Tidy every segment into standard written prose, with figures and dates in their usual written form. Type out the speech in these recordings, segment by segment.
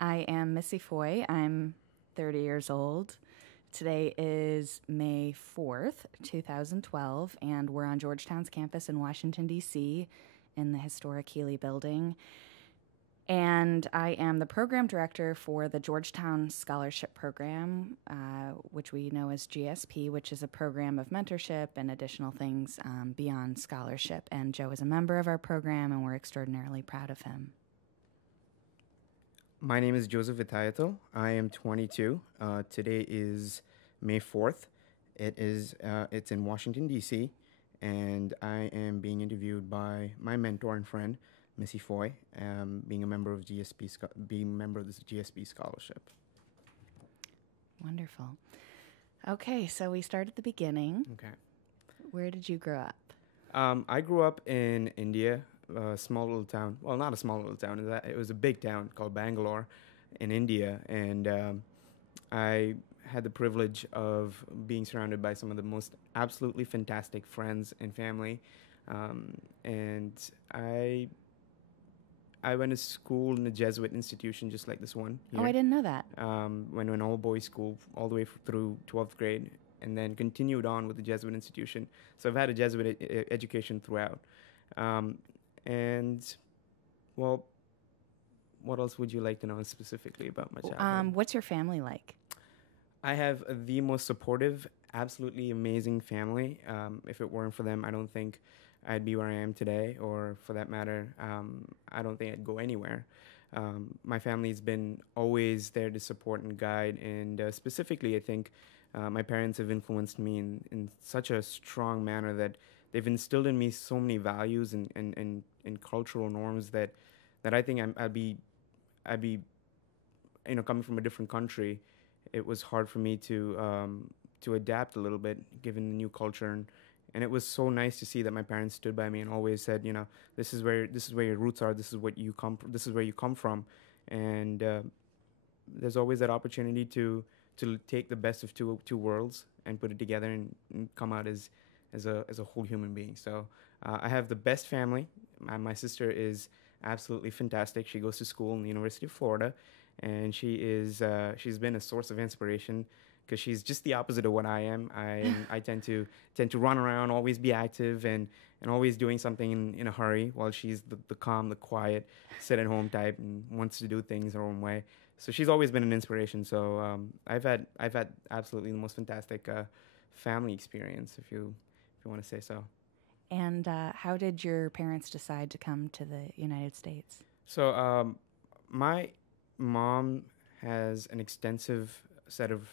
I am Missy Foy. I'm 30 years old. Today is May 4th, 2012, and we're on Georgetown's campus in Washington, D.C., in the historic Healy Building. And I am the program director for the Georgetown Scholarship Program, which we know as GSP, which is a program of mentorship and additional things beyond scholarship. And Joe is a member of our program, and we're extraordinarily proud of him. My name is Joseph Vithayathil. I am 22. Today is May 4th. It's in Washington, D.C., and I am being interviewed by my mentor and friend, Missy Foy, being a member of being a member of this GSP scholarship. Wonderful. Okay, so we start at the beginning. Okay. Where did you grow up? I grew up in India, a small little town. Well, not a small little town. It was a big town called Bangalore in India. And I had the privilege of being surrounded by some of the most absolutely fantastic friends and family. And I went to school in a Jesuit institution just like this one here. Oh, I didn't know that. Went to an all-boys school all the way through 12th grade, and then continued on with the Jesuit institution. So I've had a Jesuit education throughout. And, well, what else would you like to know specifically about my childhood? What's your family like? I have the most supportive, absolutely amazing family. If it weren't for them, I don't think I'd be where I am today, or for that matter, I don't think I'd go anywhere. My family's been always there to support and guide, and specifically, I think my parents have influenced me in such a strong manner that they've instilled in me so many values and cultural norms that I think I'd be, coming from a different country, it was hard for me to adapt a little bit given the new culture, and it was so nice to see that my parents stood by me and always said, this is where your roots are, this is where you come from, and there's always that opportunity to take the best of two worlds and put it together and come out as a whole human being. So I have the best family. My sister is absolutely fantastic. She goes to school in the University of Florida, and she's been a source of inspiration because she's just the opposite of what I am. I tend to run around, always be active, and always doing something in a hurry, while she's the calm, the quiet, sit at home type and wants to do things her own way. So she's always been an inspiration. So I've had absolutely the most fantastic family experience, if you want to say so. And how did your parents decide to come to the United States? So my mom has an extensive set of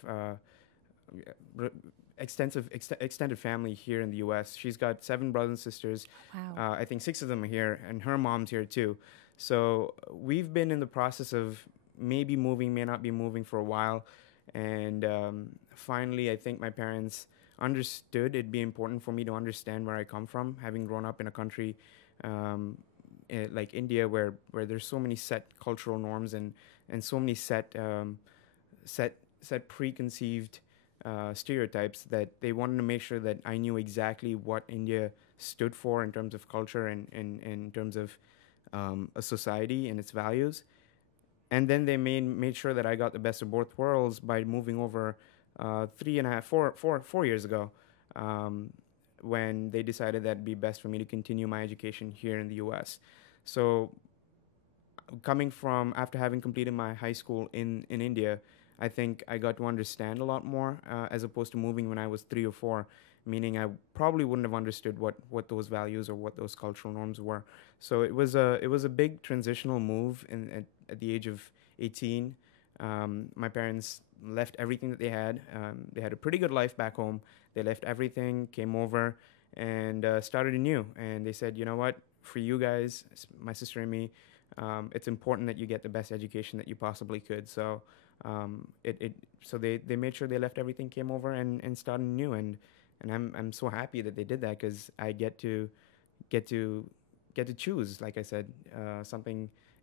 extended family here in the U.S. She's got 7 brothers and sisters. Wow. I think 6 of them are here, and her mom's here too. So we've been in the process of maybe moving, may not be moving for a while, and finally, I think my parents understood it'd be important for me to understand where I come from, having grown up in a country like India, where there's so many set cultural norms and so many set preconceived stereotypes, that they wanted to make sure that I knew exactly what India stood for in terms of culture and in terms of a society and its values. And then they made sure that I got the best of both worlds by moving over 4 years ago, when they decided that it'd be best for me to continue my education here in the U.S. So coming from, after having completed my high school in India, I think I got to understand a lot more, as opposed to moving when I was 3 or 4, meaning I probably wouldn't have understood what those values or what those cultural norms were. So it was a big transitional move at the age of 18. My parents left everything that they had. They had a pretty good life back home. They left everything, came over, and started anew. And they said, you know what, for you guys, my sister and me, it's important that you get the best education that you possibly could. So so they made sure they left everything, came over, and started anew. And I'm so happy that they did that, because I get to choose, like I said,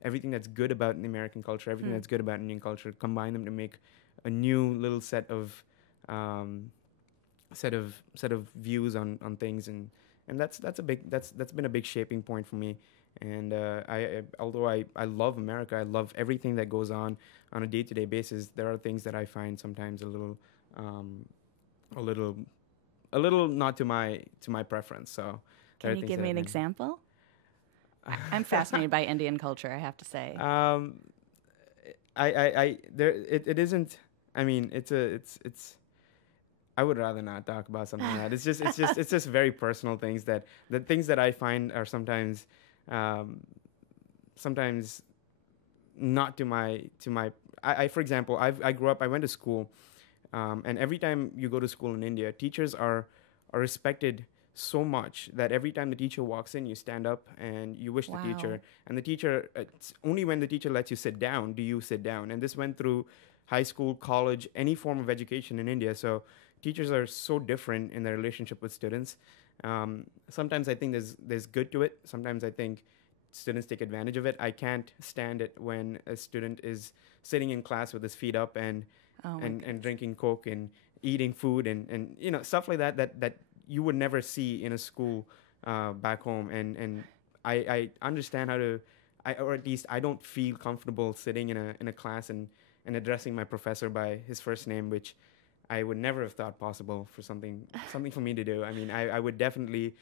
everything that's good about the American culture, everything that's good about Indian culture, combine them to make a new little set of views on things, and that's been a big shaping point for me. And although I love America, I love everything that goes on a day-to-day basis. There are things that I find sometimes um, a little, a little not to my preference. So there Can are you things give that me I an find. example? I'm fascinated by Indian culture, I have to say. Um, I there it isn't. I mean, it's. I would rather not talk about something like that. It's just very personal things that the things that I find are um, sometimes not to my. I for example, I grew up. I went to school, and every time you go to school in India, teachers are respected so much that every time the teacher walks in, you stand up and you wish the Wow. teacher. And the teacher, it's only when the teacher lets you sit down do you sit down. And this went through high school, college, any form of education in India. So teachers are so different in their relationship with students. Sometimes I think there's good to it. Sometimes I think students take advantage of it. I can't stand it when a student is sitting in class with his feet up Oh my and goodness. drinking Coke and eating food and stuff like that you would never see in a school back home. And I understand how to, or at least I don't feel comfortable sitting in a class and addressing my professor by his first name, which I would never have thought possible for something for me to do. I mean, I would definitely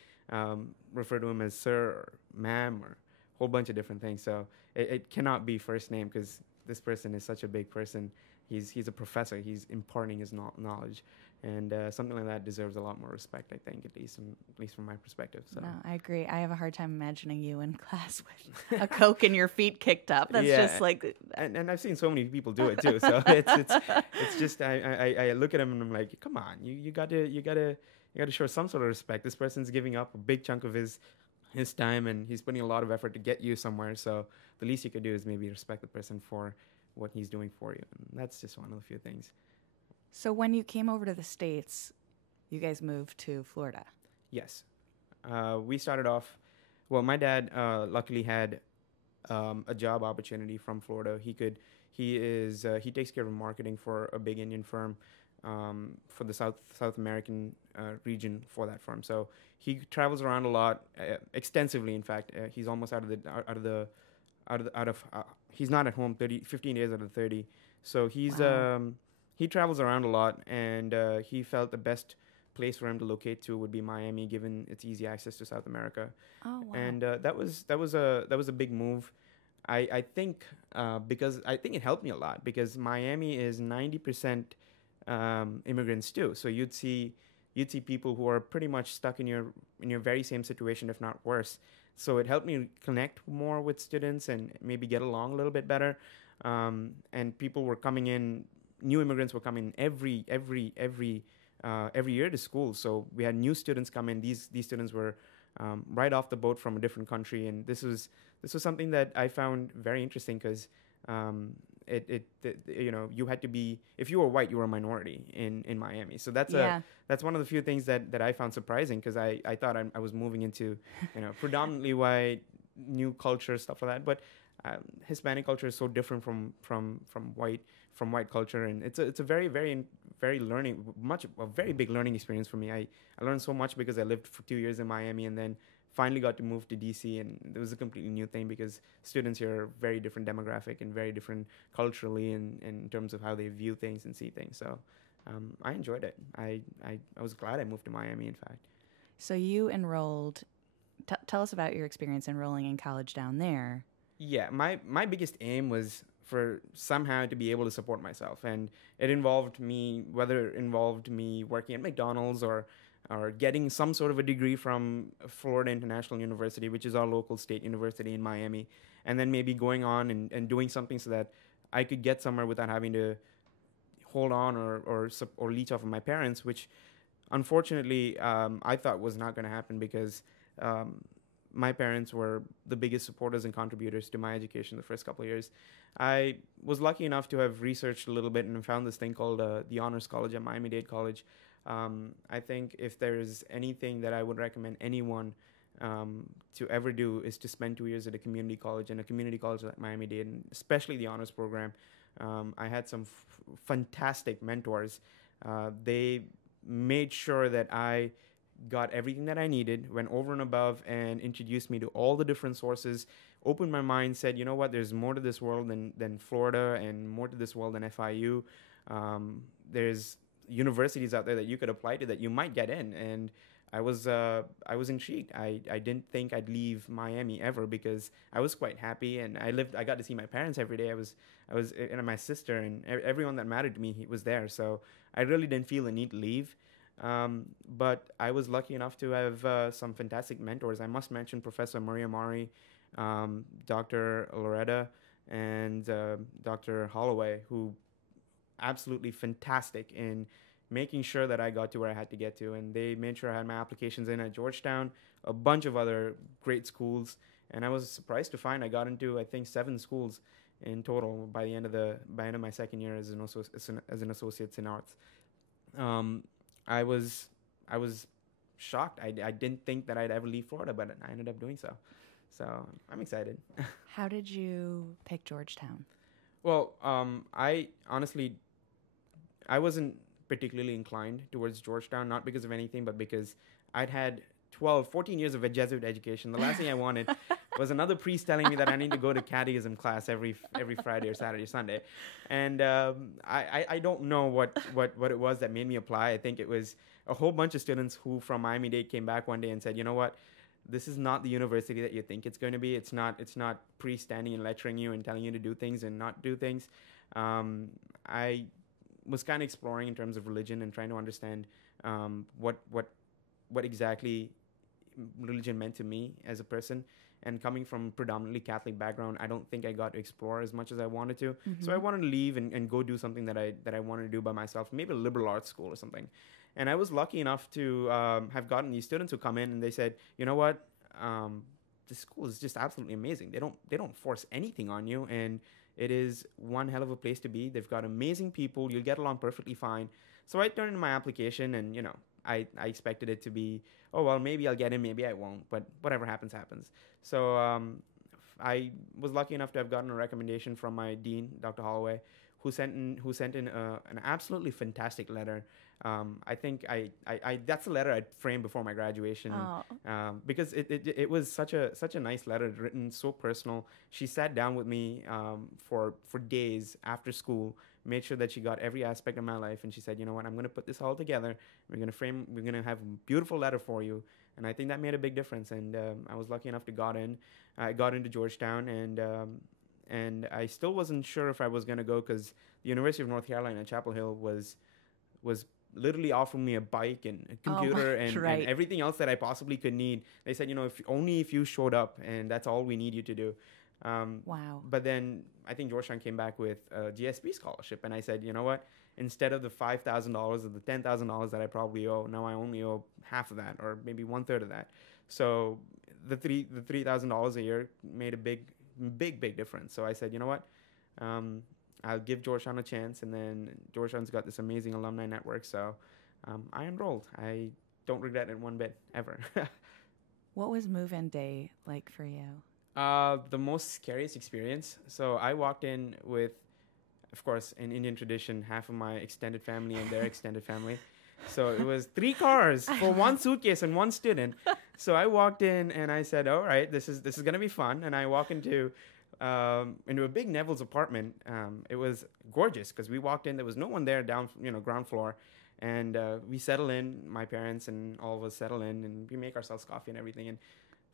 refer to him as sir or ma'am or a whole bunch of different things. So it cannot be first name because this person is such a big person. He's a professor. He's imparting his knowledge, and something like that deserves a lot more respect. I think, at least from my perspective. So No, I agree. I have a hard time imagining you in class with a Coke and your feet kicked up. That's yeah, just like, and I've seen so many people do it too. So it's just I look at him and I'm like, come on, you gotta show some sort of respect. This person's giving up a big chunk of his time and he's putting a lot of effort to get you somewhere. So the least you could do is maybe respect the person for what he's doing for you. And that's just one of the few things. so when you came over to the States, you guys moved to Florida. Yes. We started off, well, my dad luckily had a job opportunity from Florida. He takes care of marketing for a big Indian firm for the South American region for that firm. So he travels around a lot, extensively. In fact, he's almost out of he's not at home 15 days out of the 30. So Wow. he travels around a lot, and he felt the best place for him to locate to would be Miami, given its easy access to South America. Oh, wow. And that was a big move. I think because I think it helped me a lot because Miami is 90% immigrants too. So you'd see people who are pretty much stuck in your very same situation, if not worse. So it helped me connect more with students and maybe get along a little bit better. And people were coming in, new immigrants were coming every year to school. So we had new students come in. These students were right off the boat from a different country, and this was something that I found very interesting because you had to be, if you were white, you were a minority in Miami. So Yeah. that's one of the few things that I found surprising because I thought I was moving into predominantly white, new culture, stuff like that. But Hispanic culture is so different from white culture, and it's a very a very big learning experience for me. I learned so much because I lived for 2 years in Miami and then finally got to move to DC, and it was a completely new thing because students here are very different demographic and very different culturally in terms of how they view things and see things. So I enjoyed it. I was glad I moved to Miami, in fact. So you enrolled. Tell us about your experience enrolling in college down there. Yeah, my biggest aim was for somehow to be able to support myself, and whether it involved me working at McDonald's or getting some sort of a degree from Florida International University, which is our local state university in Miami, and then maybe going on and doing something so that I could get somewhere without having to hold on or leech off of my parents, which unfortunately I thought was not going to happen because um, my parents were the biggest supporters and contributors to my education the first couple of years. I was lucky enough to have researched a little bit and found this thing called the Honors College at Miami-Dade College. I think if there is anything that I would recommend anyone to ever do is to spend 2 years at a community college, and a community college like Miami-Dade, and especially the honors program. I had some fantastic mentors. They made sure that I got everything that I needed, went over and above, and introduced me to all the different sources, opened my mind, said, you know what, there's more to this world than Florida, and more to this world than FIU. There's universities out there that you could apply to that you might get in. And I was intrigued. I didn't think I'd leave Miami ever, because I was quite happy, and I got to see my parents every day. I was and my sister, and everyone that mattered to me, he was there. So I really didn't feel the need to leave. But I was lucky enough to have some fantastic mentors. I must mention Professor Maria Mari, Dr. Loretta, and Dr. Holloway, who absolutely fantastic in making sure that I got to where I had to get to. And they made sure I had my applications in at Georgetown, a bunch of other great schools. And I was surprised to find I got into, I think, 7 schools in total by the end of my second year as an associate in arts. I was shocked. I didn't think that I'd ever leave Florida, but I ended up doing so. So I'm excited. How did you pick Georgetown? Well, I honestly, I wasn't particularly inclined towards Georgetown, not because of anything, but because I'd had 14 years of a Jesuit education. The last thing I wanted was another priest telling me that I need to go to catechism class every Friday or Saturday or Sunday. And I don't know what it was that made me apply. I think it was a whole bunch of students who from Miami-Dade came back one day and said, you know what, this is not the university that you think it's going to be. It's not priests standing and lecturing you and telling you to do things and not do things. I was kind of exploring in terms of religion and trying to understand what exactly religion meant to me as a person. And coming from predominantly Catholic background, I don't think I got to explore as much as I wanted to. Mm-hmm. So I wanted to leave and go do something that I wanted to do by myself, maybe a liberal arts school or something. And I was lucky enough to have gotten these students who come in and they said, you know what, this school is just absolutely amazing. They don't force anything on you, and it is one hell of a place to be. They've got amazing people. You'll get along perfectly fine. So I turned in my application, and I expected it to be, oh well, maybe I'll get in, maybe I won't, but whatever happens, happens. So I was lucky enough to have gotten a recommendation from my dean, Dr. Holloway, who sent in an absolutely fantastic letter. I think I that's the letter I framed before my graduation, because it was such a nice letter, written so personal. She sat down with me for days after school, made sure that she got every aspect of my life, and she said, you know what, I'm going to put this all together. We're going to have a beautiful letter for you. And I think that made a big difference. And I was lucky enough to got into Georgetown, and I still wasn't sure if I was going to go, because the University of North Carolina at Chapel Hill was literally offering me a bike and a computer and everything else that I possibly could need. They said, if you showed up, and that's all we need you to do. Wow. But then I think Georgetown came back with a GSP scholarship, and I said, you know what? Instead of the $5,000 or the $10,000 that I probably owe, now I only owe half of that, or maybe 1/3 of that. So the $3,000 a year made a big difference. So I said, you know what? I'll give Georgetown a chance, and then Georgetown's got this amazing alumni network. So I enrolled. I don't regret it one bit, ever. What was move-in day like for you? The most scariest experience. So I walked in with, of course, in Indian tradition, half of my extended family and their extended family. So it was 3 cars for 1 suitcase and 1 student. So I walked in and I said, all right, this is going to be fun. And I walk into a big Neville's apartment. It was gorgeous because we walked in, there was no one there down, ground floor. And we settle in, my parents and all of us settle in, and we make ourselves coffee and everything. And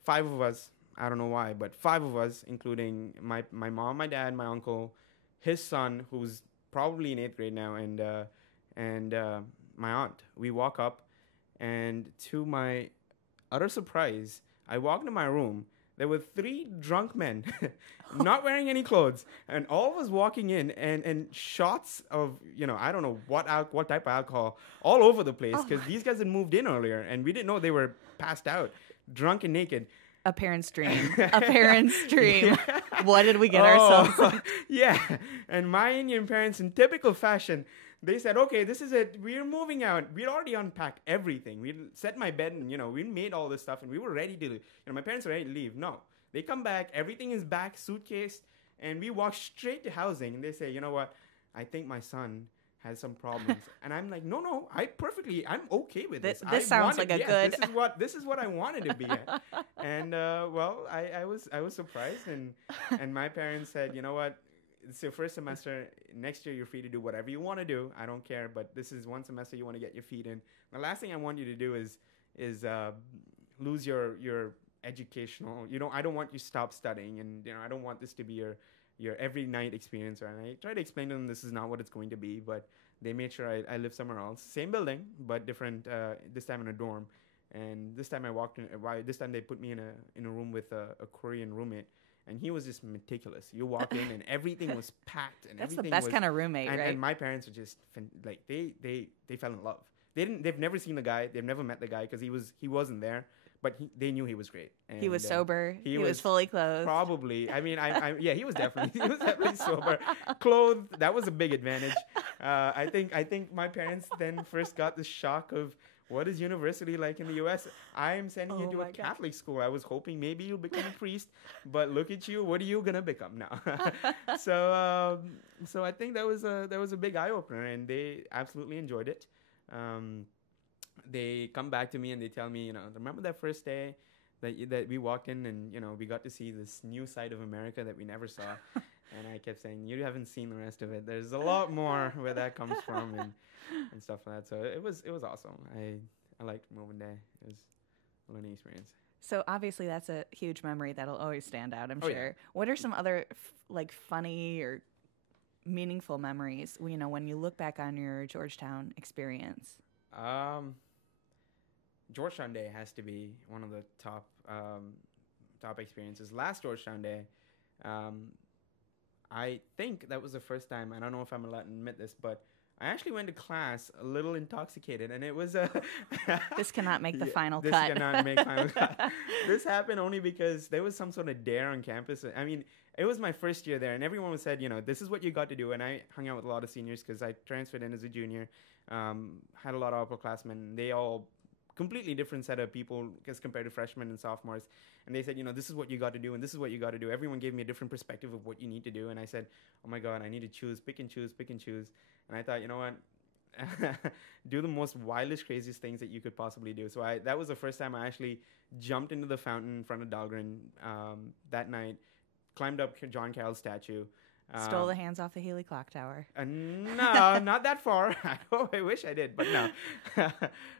5 of us, I don't know why, but 5 of us, including my mom, my dad, my uncle, his son, who's probably in 8th grade now, and my aunt. We walk up, and to my utter surprise, I walk into my room. There were 3 drunk men, not wearing any clothes, and all of us walking in, and shots of, I don't know what type of alcohol, all over the place, because these guys had moved in earlier, and we didn't know they were passed out, drunk and naked. A parent's dream. A parent's dream. Yeah. What did we get ourselves in? Yeah. And my Indian parents, in typical fashion, they said, okay, this is it. We're moving out. We'd already unpacked everything. We'd set my bed and, we made all this stuff and we were ready to, my parents were ready to leave. No. They come back. Everything is back, suitcase. And we walk straight to housing. And they say, you know what? I think my son has some problems. And I'm like, no, I'm okay with this. This sounds like a good. This is what I wanted to be at. And well, I was surprised, and my parents said, you know what, it's your first semester. Next year, you're free to do whatever you want to do. I don't care, but this is one semester you want to get your feet in. The last thing I want you to do is lose your educational. I don't want you to stop studying, and I don't want this to be your every night experience. And I tried to explain to them this is not what it's going to be, but they made sure I live somewhere else, same building but different. This time in a dorm, and this time I walked in. This time they put me in a room with a Korean roommate. And he was just meticulous. You walk in and everything was packed, and that's everything the best kind of roommate, right? And my parents were just like they fell in love. They've never seen the guy. They've never met the guy because he wasn't there. But they knew he was great. And he was sober. He was fully clothed. Probably. I mean, yeah, he was definitely sober, clothed. That was a big advantage. I think my parents then first got the shock of, what is university like in the U.S.? I'm sending you to a Catholic school. I was hoping maybe you'll become a priest, but look at you. What are you gonna become now? So I think that was a big eye opener, and they absolutely enjoyed it. They come back to me and they tell me, remember that first day that we walked in and we got to see this new side of America that we never saw. And I kept saying, you haven't seen the rest of it. There's a lot more where that comes from and stuff like that. So it was awesome. I liked moving day. It was a learning experience. So obviously that's a huge memory that'll always stand out, I'm sure. Yeah. What are some other funny or meaningful memories, when you look back on your Georgetown experience? Georgetown Day has to be one of the top experiences. Last Georgetown Day, I think that was the first time. I don't know if I'm allowed to admit this, but I actually went to class a little intoxicated, and it was This cannot make the final this cut. This cannot make final cut. This happened only because there was some sort of dare on campus. I mean, it was my first year there, and everyone said, this is what you got to do. And I hung out with a lot of seniors because I transferred in as a junior. Had a lot of upperclassmen. They all completely different set of people as compared to freshmen and sophomores. And they said, this is what you got to do, and this is what you got to do. Everyone gave me a different perspective of what you need to do. And I said, oh my God, I need to choose, pick and choose. And I thought, you know what? Do the most wildest, craziest things that you could possibly do. So that was the first time I actually jumped into the fountain in front of Dahlgren that night, climbed up John Carroll's statue. Stole the hands off the Healy Clock Tower. No, not that far. I wish I did, but no.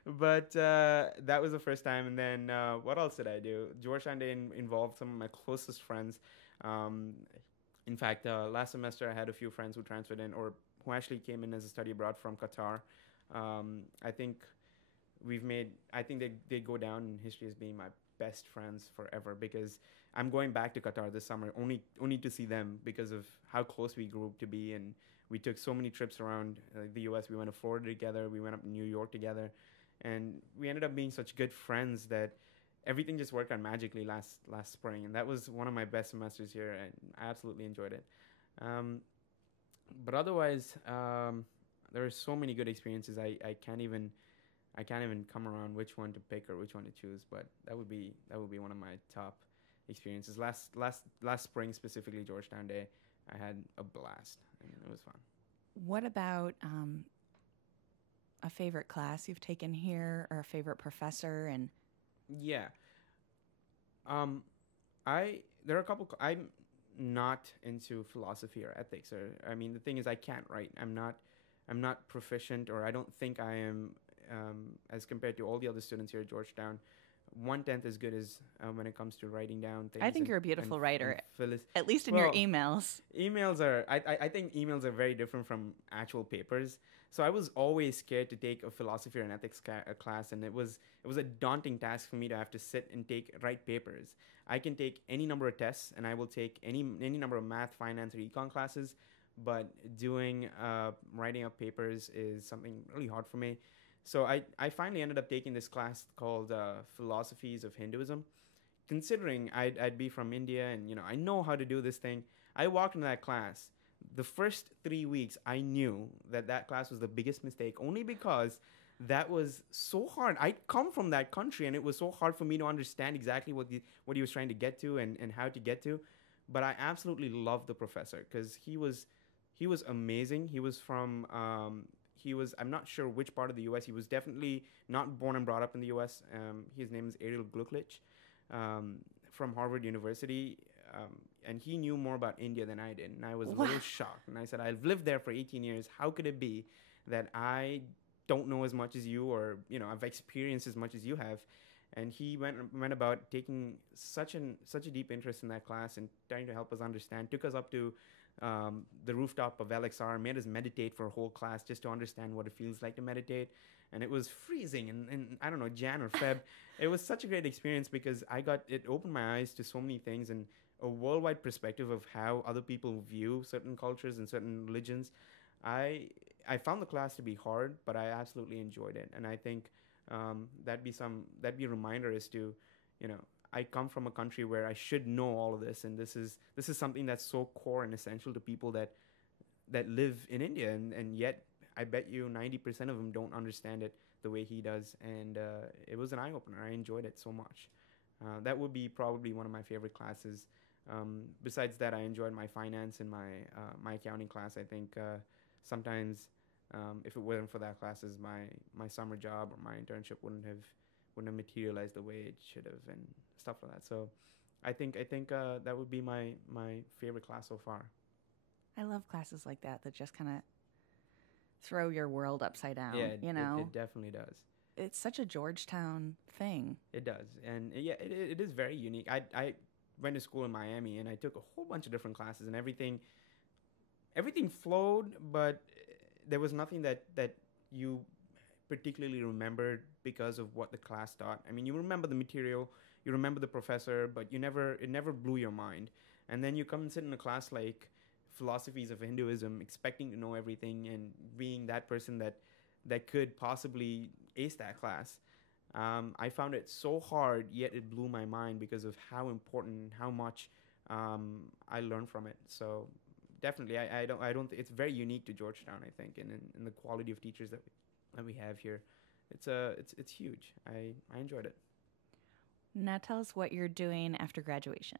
But that was the first time. And then what else did I do? Georgetown Day involved some of my closest friends. In fact, last semester I had a few friends who transferred in or who actually came in as a study abroad from Qatar. I think they go down in history as being my best friends forever because I'm going back to Qatar this summer only to see them because of how close we grew to be, and we took so many trips around the U.S. We went to Florida together, we went up to New York together, and we ended up being such good friends that everything just worked out magically last spring, and that was one of my best semesters here, and I absolutely enjoyed it. But otherwise, there are so many good experiences. I can't even come around which one to pick or which one to choose, but that would be one of my top experiences. Last spring, specifically Georgetown Day, I had a blast and it was fun. What about a favorite class you've taken here or a favorite professor? And yeah, there are a couple. I'm not into philosophy or ethics, or the thing is I can't write. I'm not proficient, or I don't think I am. As compared to all the other students here at Georgetown, 1/10 as good as when it comes to writing down things. I think you're a beautiful writer, at least in your emails. Emails are, I think emails are very different from actual papers. So I was always scared to take a philosophy or an ethics class, and it was a daunting task for me to have to sit and write papers. I can take any number of tests, and I will take any number of math, finance, or econ classes, but doing writing up papers is something really hard for me. So I finally ended up taking this class called Philosophies of Hinduism. Considering I'd be from India and, I know how to do this thing, I walked into that class. The first 3 weeks, I knew that class was the biggest mistake, only because that was so hard. I come from that country, and it was so hard for me to understand exactly what he was trying to get to and how to get to. But I absolutely loved the professor because he was He was amazing. He was from I'm not sure which part of the U.S. He was definitely not born and brought up in the U.S. His name is Ariel Glucklich, um, from Harvard University, and he knew more about India than I did, and I was a little shocked. And I said, I've lived there for 18 years. How could it be that I don't know as much as you, or I've experienced as much as you have? And he went about taking such a deep interest in that class and trying to help us understand. Took us up to the rooftop of LXR, made us meditate for a whole class just to understand what it feels like to meditate. And it was freezing in I don't know, Jan or Feb. It was such a great experience because it opened my eyes to so many things and a worldwide perspective of how other people view certain cultures and certain religions. I found the class to be hard, but I absolutely enjoyed it. And I think that'd be a reminder as to, I come from a country where I should know all of this, and this is something that's so core and essential to people that live in India, and yet I bet you 90% of them don't understand it the way he does, and it was an eye opener. I enjoyed it so much. That would be probably one of my favorite classes. Besides that, I enjoyed my finance and my accounting class. I think sometimes if it wasn't for that classes, my summer job or my internship wouldn't have materialized the way it should have, and stuff like that. So I think that would be my favorite class so far. I love classes like that just kind of throw your world upside down. Yeah, it definitely does. It's such a Georgetown thing. It does, and yeah, it is very unique. I went to school in Miami, and I took a whole bunch of different classes, and everything flowed, but there was nothing that you particularly remembered because of what the class taught. I mean, you remember the material, you remember the professor, but it never blew your mind. And then you come and sit in a class like philosophies of Hinduism, expecting to know everything and being that person that could possibly ace that class. I found it so hard, yet it blew my mind because of how important, how much I learned from it. So definitely, I don't. It's very unique to Georgetown, I think, and in the quality of teachers that we have here. It's huge. I enjoyed it. Now tell us what you're doing after graduation.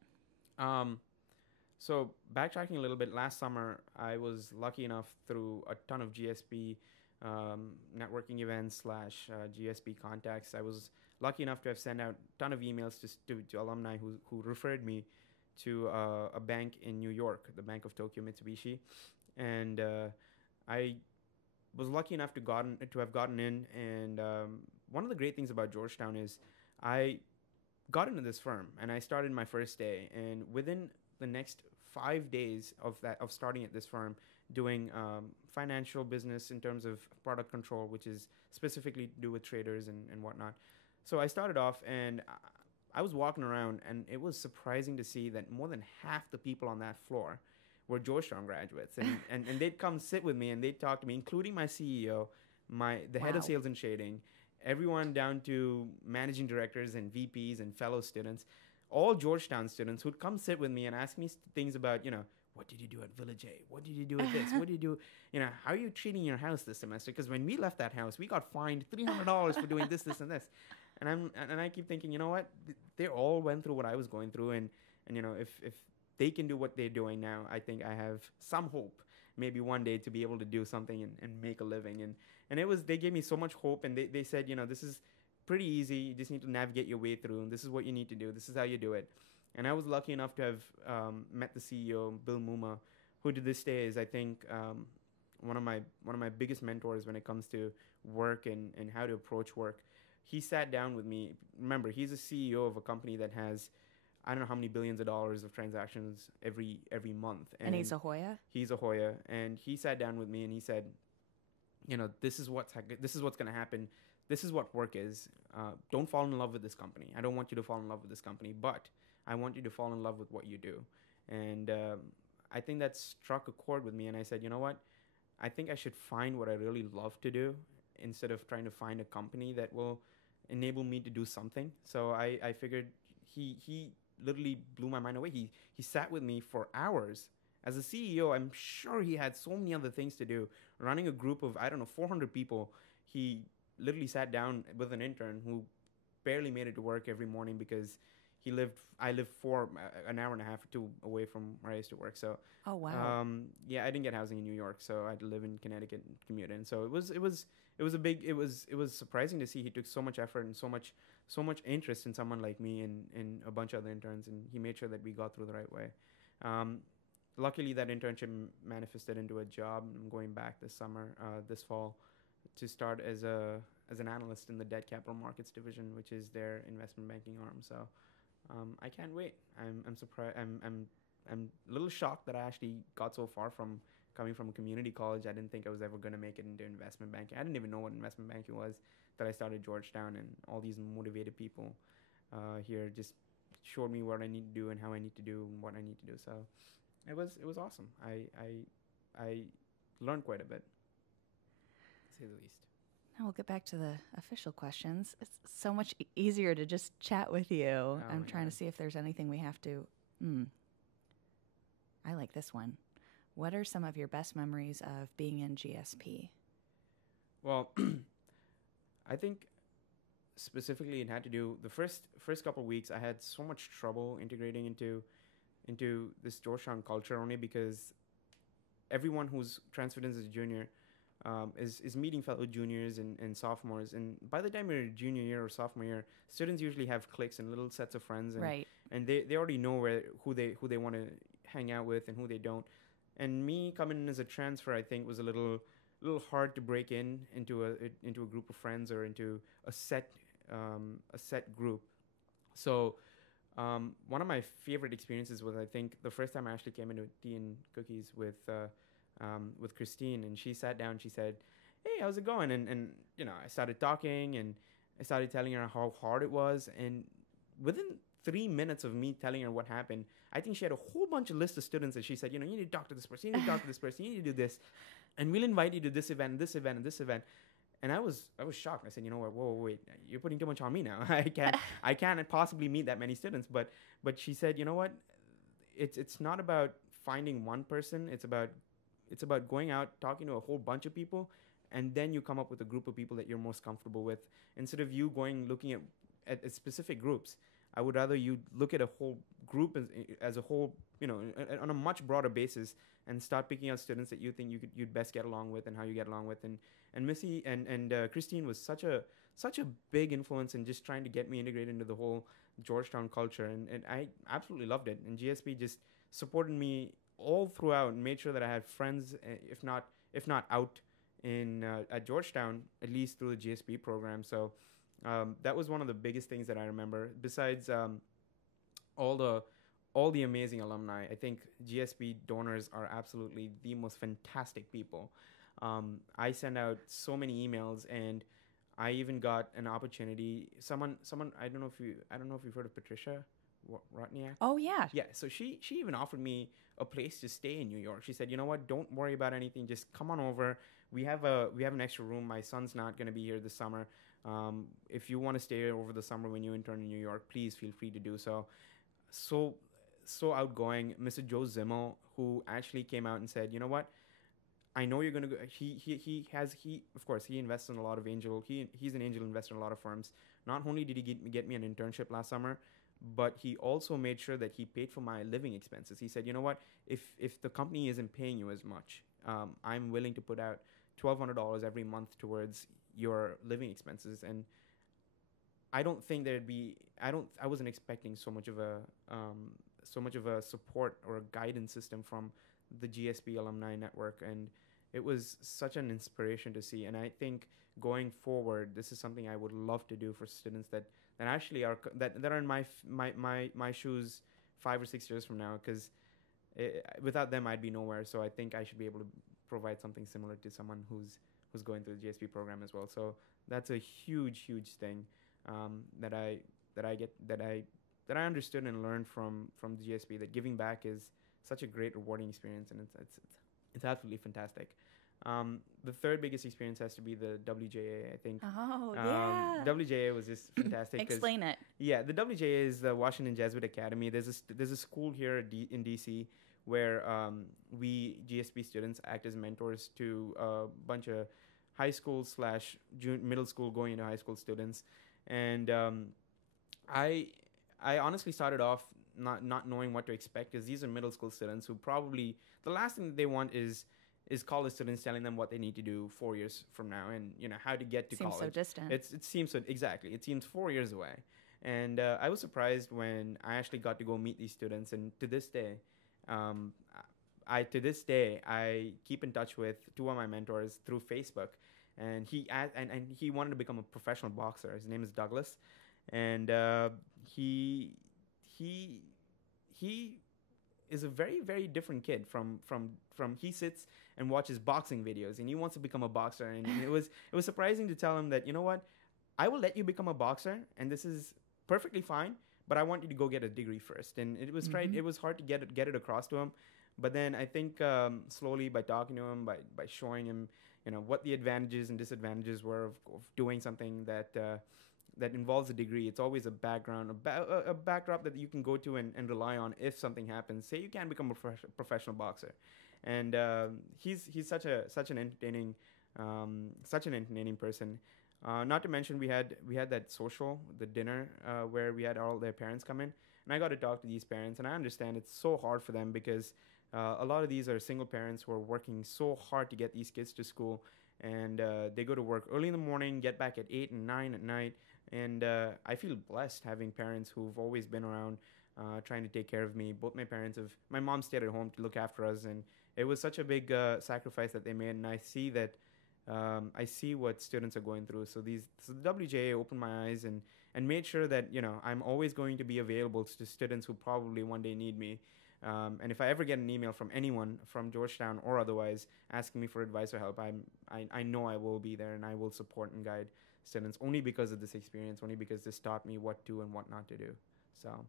So backtracking a little bit, last summer I was lucky enough through a ton of GSP networking events / GSP contacts. I was lucky enough to have sent out a ton of emails to alumni who referred me to a bank in New York, the Bank of Tokyo Mitsubishi, and I was lucky enough to have gotten in. And one of the great things about Georgetown is I got into this firm and I started my first day, and within the next 5 days of starting at this firm, doing financial business in terms of product control, which is specifically to do with traders and whatnot. So I started off, and I was walking around, and it was surprising to see that more than half the people on that floor were Georgetown graduates, and they'd come sit with me and they'd talk to me, including my CEO, the head of sales and trading, everyone down to managing directors and VPs and fellow students, all Georgetown students who'd come sit with me and ask me things about, what did you do at Village A? What did you do at this? What did you do? How are you treating your house this semester? Because when we left that house, we got fined $300 for doing this, and this. And I keep thinking, you know what? They all went through what I was going through, and if they can do what they're doing now, I think I have some hope maybe one day to be able to do something and make a living. And they gave me so much hope, and they said, this is pretty easy. You just need to navigate your way through, and this is what you need to do. This is how you do it. And I was lucky enough to have met the CEO, Bill Muma, who to this day is, I think, one of my biggest mentors when it comes to work and how to approach work. He sat down with me. Remember, he's a CEO of a company that has, I don't know how many billions of dollars of transactions every month. And he's a Hoya? He's a Hoya. And he sat down with me and he said, this is what's going to happen. This is what work is. Don't fall in love with this company. I don't want you to fall in love with this company, but I want you to fall in love with what you do. And I think that struck a chord with me. And I said, you know what? I think I should find what I really love to do instead of trying to find a company that will enable me to do something. So I figured he literally blew my mind away. He sat with me for hours. As a CEO, I'm sure he had so many other things to do. Running a group of, 400 people, he literally sat down with an intern who barely made it to work every morning because I lived an hour and a half or two away from where I used to work. So, Oh, wow. yeah, I didn't get housing in New York, so I had to live in Connecticut and commute in. So it was surprising to see he took so much effort and so much interest in someone like me and a bunch of other interns, and he made sure that we got through the right way. Um, Luckily, that internship manifested into a job. I'm going back this fall, to start as an analyst in the debt capital markets division, which is their investment banking arm. So I can't wait. I'm surprised. I'm a little shocked that I actually got so far from coming from a community college. I didn't think I was ever going to make it into investment banking. I didn't even know what investment banking was. That I started Georgetown, and all these motivated people here just showed me what I need to do and how I need to do and what I need to do. So it was awesome. I learned quite a bit, to say the least. Now we'll get back to the official questions. It's so much easier to just chat with you. I'm trying to see if there's anything we have to. I like this one. What are some of your best memories of being in GSP? Well, I think specifically it had to do the first couple of weeks. I had so much trouble integrating into this Georgetown culture, only because everyone who's transferred in as a junior is meeting fellow juniors and sophomores, and by the time you're junior year or sophomore year, students usually have cliques and little sets of friends, and Right. and they already know who they want to hang out with and who they don't. And me coming in as a transfer, I think, was a little hard to break into a group of friends or into a set group. So one of my favorite experiences was, I think, the first time I actually came into Tea and Cookies with Christine, and she sat down. She said, "Hey, how's it going?" And I started talking, and I started telling her how hard it was. And within 3 minutes of me telling her what happened, I think she had a whole bunch of list of students that she said, you need to talk to this person, you need to talk to this person, you need to do this, and we'll invite you to this event, and this event, and this event. And I was shocked. I said, you know what? Whoa, wait! You're putting too much on me now. I can't possibly meet that many students. But she said, you know what? It's not about finding one person. It's about going out, talking to a whole bunch of people, and then you come up with a group of people that you're most comfortable with. Instead of you looking at specific groups, I would rather you look at a whole group as a whole, on a much broader basis, and start picking out students that you think you'd best get along with and how you get along with. And Missy and Christine was such a big influence in just trying to get me integrated into the whole Georgetown culture, and I absolutely loved it. And GSP just supported me all throughout and made sure that I had friends, if not out in at Georgetown, at least through the GSP program. So that was one of the biggest things that I remember. Besides all the amazing alumni, I think GSP donors are absolutely the most fantastic people. I send out so many emails, and I even got an opportunity. Someone I don't know if you've heard of Patricia Rotniak. Oh, yeah. Yeah, so she even offered me a place to stay in New York. She said, you know what, don't worry about anything, just come on over. We have an extra room. My son's not going to be here this summer. If you want to stay over the summer when you intern in New York, please feel free to do so. So outgoing. Mr. Joe Zimmel, who actually came out and said, you know what, I know you're going to go. He of course, he invests in a lot of he's an angel investor in a lot of firms. Not only did he get me an internship last summer, but he also made sure that he paid for my living expenses. He said, you know what, if the company isn't paying you as much, I'm willing to put out $1,200 every month towards your living expenses. And I don't think I wasn't expecting so much of a support or a guidance system from the GSP alumni network, and it was such an inspiration to see. And I think going forward, this is something I would love to do for students that actually are in my shoes 5 or 6 years from now, because without them I'd be nowhere. So I think I should be able to provide something similar to someone who's going through the GSP program as well. So that's a huge thing that I understood and learned from the GSP, that giving back is such a great, rewarding experience, and it's absolutely fantastic. The third biggest experience has to be the WJA, I think. Oh, yeah. WJA was just fantastic. Explain it. Yeah, the WJA is the Washington Jesuit Academy. There's a school here in DC where we GSP students act as mentors to a bunch of high school / middle school going into high school students. And I I honestly started off not knowing what to expect, because these are middle school students who probably the last thing that they want is college students telling them what they need to do 4 years from now, and how to get to Seems college. so distant. It seems so, exactly. It seems 4 years away, and I was surprised when I actually got to go meet these students. And to this day, um, I keep in touch with two of my mentors through Facebook, and he wanted to become a professional boxer. His name is Douglas, and he he is a very, very different kid from he sits and watches boxing videos, and he wants to become a boxer. And it was surprising to tell him that, I will let you become a boxer, and this is perfectly fine, but I want you to go get a degree first. And it was it was hard to get it across to him. But then I think slowly, by talking to him, by showing him what the advantages and disadvantages were of doing something that involves a degree. It's always a background, a backdrop that you can go to and rely on if something happens. Say you can become a professional boxer, and he's such an entertaining person. Not to mention, we had that the dinner, where we had all their parents come in, and I got to talk to these parents, and I understand it's so hard for them, because a lot of these are single parents who are working so hard to get these kids to school, and they go to work early in the morning, get back at 8 and 9 at night. And I feel blessed having parents who've always been around, trying to take care of me. Both my mom stayed at home to look after us, and it was such a big sacrifice that they made. And I see that, I see what students are going through. So the WJA opened my eyes and made sure that, I'm always going to be available to students who probably one day need me. And if I ever get an email from anyone from Georgetown or otherwise asking me for advice or help, I know I will be there, and I will support and guide students, only because of this experience, only because this taught me what to and what not to do. So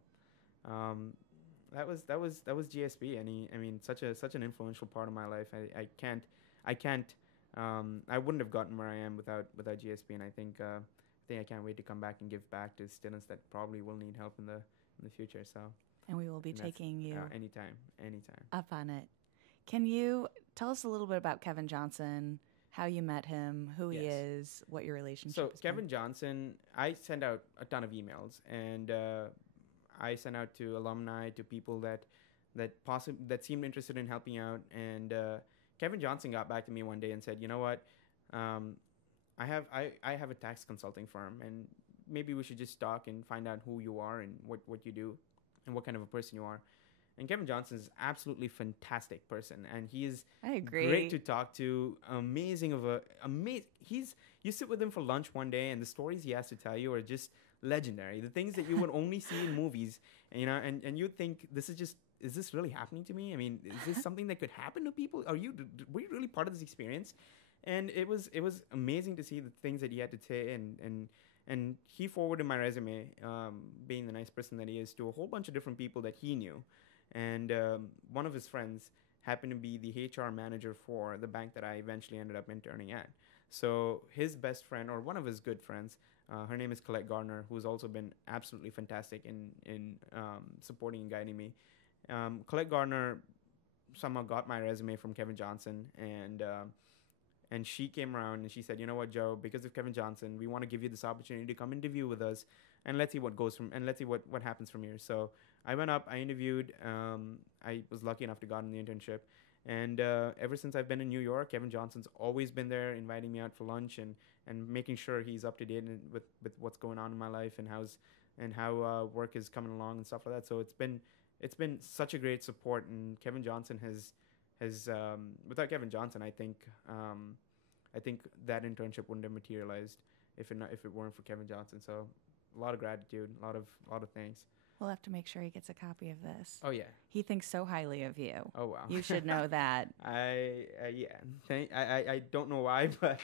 that was GSP, and I mean, such an influential part of my life. I wouldn't have gotten where I am without GSP, and I think I can't wait to come back and give back to students that probably will need help in the future. So. And we will be taking you anytime up on it. Can you tell us a little bit about Kevin Johnson? How you met him, who he is, what your relationship is. So Kevin Johnson, I send out a ton of emails, and I send out to alumni, to people that seemed interested in helping out. And Kevin Johnson got back to me one day and said, "You know what? I have a tax consulting firm, and maybe we should just talk and find out who you are and what you do, and what kind of a person you are." And Kevin Johnson is absolutely fantastic person, and he is great to talk to. You sit with him for lunch one day, and the stories he has to tell you are just legendary. The things that you would only see in movies, and you think, is this really happening to me? I mean, is this something that could happen to people? Were you really part of this experience? And it was amazing to see the things that he had to say, and he forwarded my resume, being the nice person that he is, to a whole bunch of different people that he knew. And one of his friends happened to be the HR manager for the bank that I eventually ended up interning at. So his best friend, or one of his good friends, her name is Colette Gardner, who's also been absolutely fantastic in supporting and guiding me. Colette Gardner somehow got my resume from Kevin Johnson, and she came around and she said, "You know what, Joe, because of Kevin Johnson, we want to give you this opportunity to come interview with us, and let's see let's see what happens from here." So I went up, I interviewed, I was lucky enough to get in the internship. And ever since I've been in New York, Kevin Johnson's always been there, inviting me out for lunch and making sure he's up to date with what's going on in my life, and how work is coming along and stuff like that. So it's been such a great support, and Kevin Johnson has without Kevin Johnson, I think that internship wouldn't have materialized if it weren't for Kevin Johnson. So a lot of gratitude, a lot of thanks. We'll have to make sure he gets a copy of this. Oh yeah, he thinks so highly of you. Oh wow, you should know that. I don't know why, but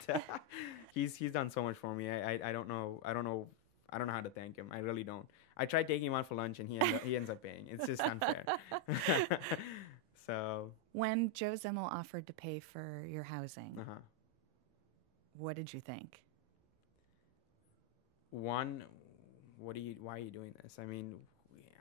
he's done so much for me. I don't know how to thank him. I really don't. I tried taking him out for lunch, and he ends up paying. It's just unfair. So when Joe Zimmel offered to pay for your housing, what did you think? One, why are you doing this? I mean,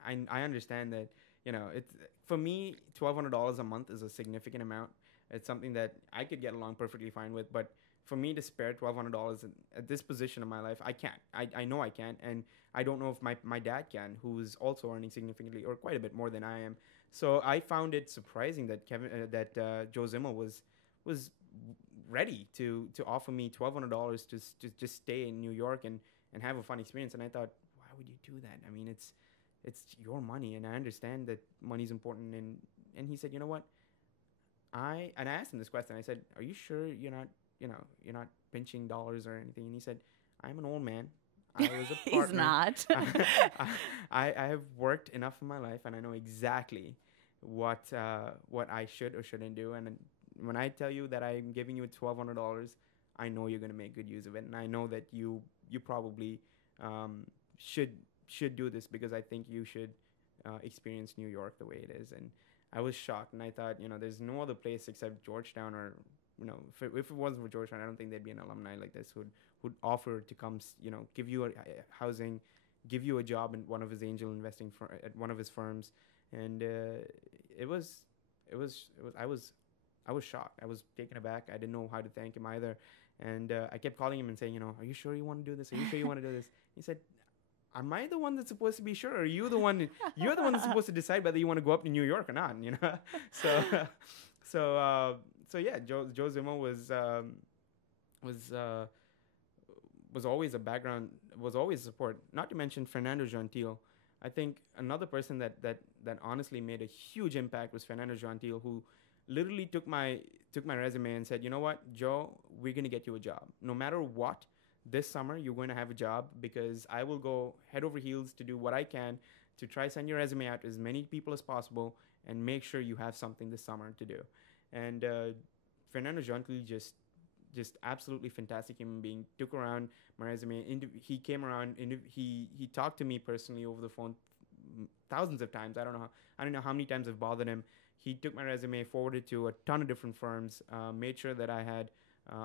I understand that, it's, for me, $1,200 a month is a significant amount. It's something that I could get along perfectly fine with, but for me to spare $1,200 at this position of my life, I can't. I know I can't, and I don't know if my dad can, who's also earning significantly or quite a bit more than I am. So I found it surprising that Joe Zimmer was ready to offer me $1,200 to just stay in New York and have a fun experience. And I thought, why would you do that? I mean, it's your money, and I understand that money's important. And he said, you know what? I asked him this question. I said, "Are you sure you're not pinching dollars or anything?" And he said, "I'm an old man. I was a partner. He's not. I have worked enough in my life, and I know exactly what I should or shouldn't do. And when I tell you that I'm giving you $1,200, I know you're going to make good use of it, and I know that you probably um, should should do this because I think you should experience New York the way it is." And I was shocked, and I thought, there's no other place except Georgetown, or if it wasn't for Georgetown, I don't think there'd be an alumni like this who'd offer to come, give you a housing, give you a job in one of his angel investing at one of his firms, and it was, I was shocked. I was taken aback. I didn't know how to thank him either, and I kept calling him and saying, "Are you sure you want to do this? Are you sure you want to do this?" He said, "Am I the one that's supposed to be sure? Or are you the one? You're the one that's supposed to decide whether you want to go up to New York or not." So, so yeah, Joe Zimmer was uh, was always a background, was always support. Not to mention Fernando Gentil. I think another person that honestly made a huge impact was Fernando Gentil, who literally took my resume and said, "You know what, Joe, we're gonna get you a job. No matter what, this summer you're going to have a job because I will go head over heels to do what I can to try send your resume out to as many people as possible and make sure you have something this summer to do." And Fernando Gentil just absolutely fantastic human being. Took around my resume. He came around. He talked to me personally over the phone thousands of times. I don't know how many times I've bothered him. He took my resume, forwarded to a ton of different firms, made sure that I had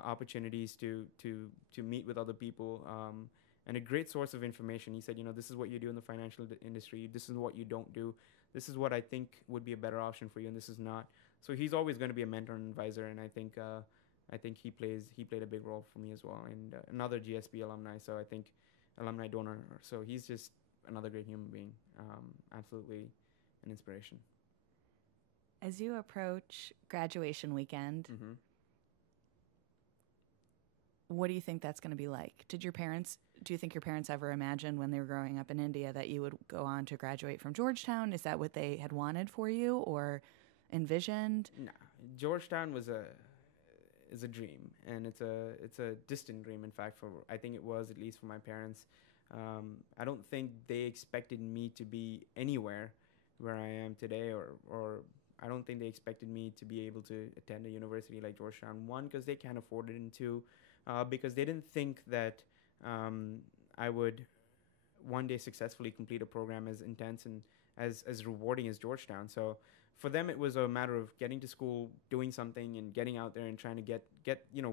opportunities to meet with other people, and a great source of information. He said, "This is what you do in the financial industry. This is what you don't do. This is what I think would be a better option for you, and this is not." So he's always going to be a mentor and advisor, and I think he played a big role for me as well. And another GSP alumni, so I think alumni donor. So he's just another great human being. Absolutely an inspiration. As you approach graduation weekend, Mm-hmm. what do you think that's going to be like? Do you think your parents ever imagined when they were growing up in India that you would go on to graduate from Georgetown? Is that what they had wanted for you or envisioned? No, Georgetown is a dream, and it's a distant dream. In fact, I think it was, at least for my parents. I don't think they expected me to be anywhere where I am today, or I don't think they expected me to be able to attend a university like Georgetown. One, because they can't afford it, and two, because they didn't think that I would one day successfully complete a program as intense and as rewarding as Georgetown. So for them, it was a matter of getting to school, doing something, and getting out there and trying to get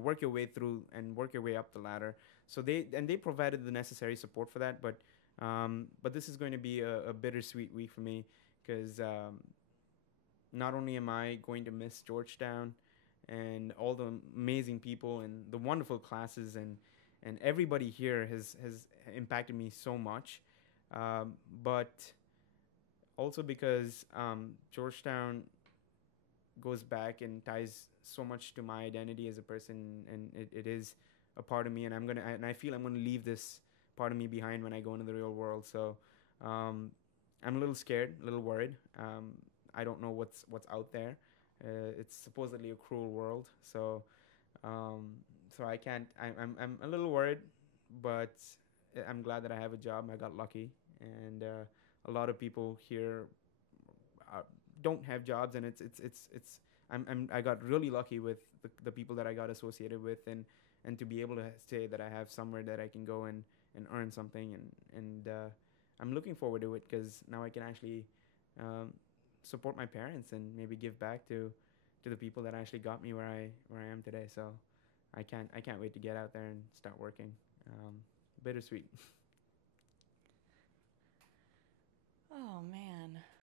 work your way through and work your way up the ladder. So they provided the necessary support for that. But this is going to be a bittersweet week for me because not only am I going to miss Georgetown and all the amazing people and the wonderful classes and everybody here has impacted me so much, but also because Georgetown goes back and ties so much to my identity as a person, and it is a part of me, and I feel I'm gonna leave this part of me behind when I go into the real world. So I'm a little scared, a little worried. I don't know what's out there. It's supposedly a cruel world, so I can't. I'm a little worried, but I'm glad that I have a job. I got lucky, and a lot of people here don't have jobs, and I got really lucky with the people that I got associated with, and to be able to say that I have somewhere that I can go and earn something, and I'm looking forward to it because now I can actually support my parents and maybe give back to the people that actually got me where I am today. So I can't wait to get out there and start working. Bittersweet. Oh man.